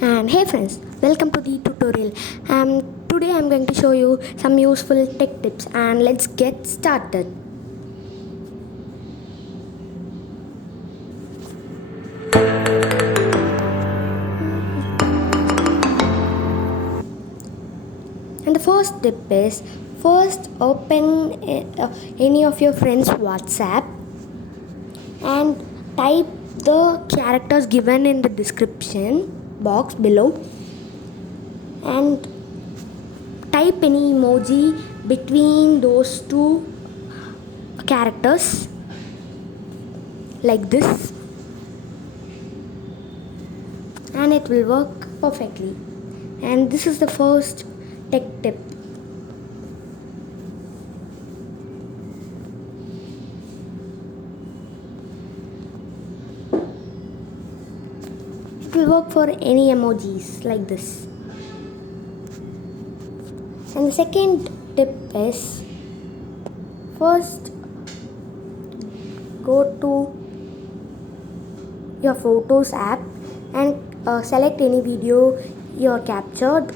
And hey friends, welcome to the tutorial. Today I'm going to show you some useful tech tips, and let's get started. And the first tip is, first open any of your friends WhatsApp and type the characters given in the description box below, and type any emoji between those two characters like this, and it will work perfectly. And this is the first tech tip. It will work for any emojis like this. And the second tip is, first go to your photos app and select any video you are captured,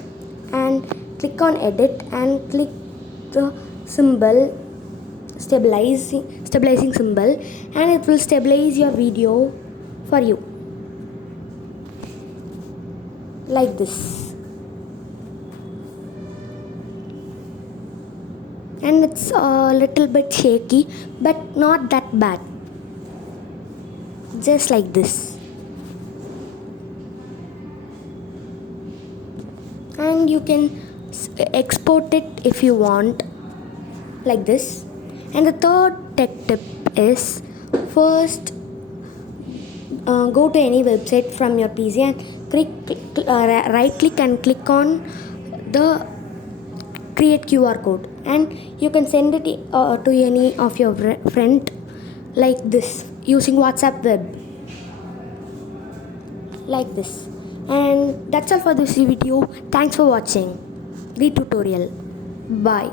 and click on edit and click the symbol stabilizing symbol, and it will stabilize your video for you like this. And it's a little bit shaky, but not that bad, just like this. And you can export it if you want like this. And the third tech tip is, first go to any website from your PC and right click and click on the create QR code, and you can send it to any of your friend like this using WhatsApp web like this. And that's all for this video. Thanks for watching the tutorial. Bye.